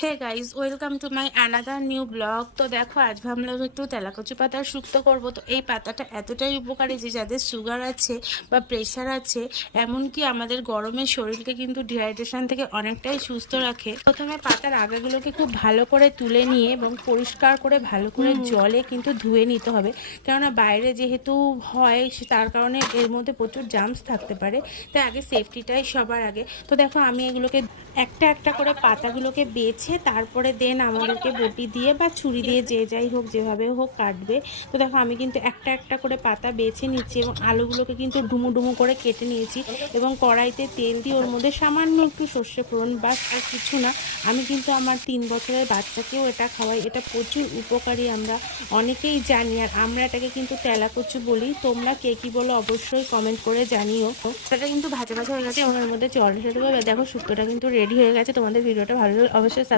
Hey guys, welcome to my another new blog. তো দেখো, আজ ভাবলাম একটু তেলাকুচি পাতার শুক্তো করবো। তো এই পাতাটা এতটাই উপকারী যে যাদের সুগার আছে বা প্রেশার আছে, এমনকি আমাদের গরমের শরীরকে কিন্তু ডিহাইড্রেশন থেকে অনেকটাই সুস্থ রাখে। প্রথমে পাতার আগাগুলোকে খুব ভালো করে তুলে নিয়ে এবং পরিষ্কার করে ভালো করে জলে কিন্তু ধুয়ে নিতে হবে, কেননা বাইরে যেহেতু হয় তার কারণে এর মধ্যে প্রচুর জার্মস থাকতে পারে। তাই আগে সেফটিটাই সবার আগে। তো দেখো, আমি এগুলোকে একটা একটা করে পাতাগুলোকে বেছে তারপরে দেন আমাদেরকে বটি দিয়ে বা ছুরি দিয়ে যে যাই হোক যেভাবে হোক কাটবে। তো দেখো, আমি কিন্তু একটা একটা করে পাতা বেছে নিচ্ছি এবং আলুগুলোকে কিন্তু ডুমু ডুমু করে কেটে নিয়েছি এবং কড়াইতে তেল দিয়ে ওর মধ্যে সামান্য একটু সর্ষে ফোড়ন, বাস আর কিছু না। আমি কিন্তু আমার 3 বছরের বাচ্চাকেও এটা খাওয়াই। এটা প্রচুর উপকারী, আমরা অনেকেই জানি, আর আমরা এটাকে কিন্তু তেলাকুচু বলি। তোমরা কে কী বলো অবশ্যই কমেন্ট করে জানিও। এটা কিন্তু ভাজা ভাজা হয়ে গেছে এবং এর মধ্যে জল ঢেলে দেবো। দেখো, শুক্তোটা কিন্তু রেডি হয়ে গেছে। তোমাদের ভিডিওটা ভালো লাগলে অবশ্যই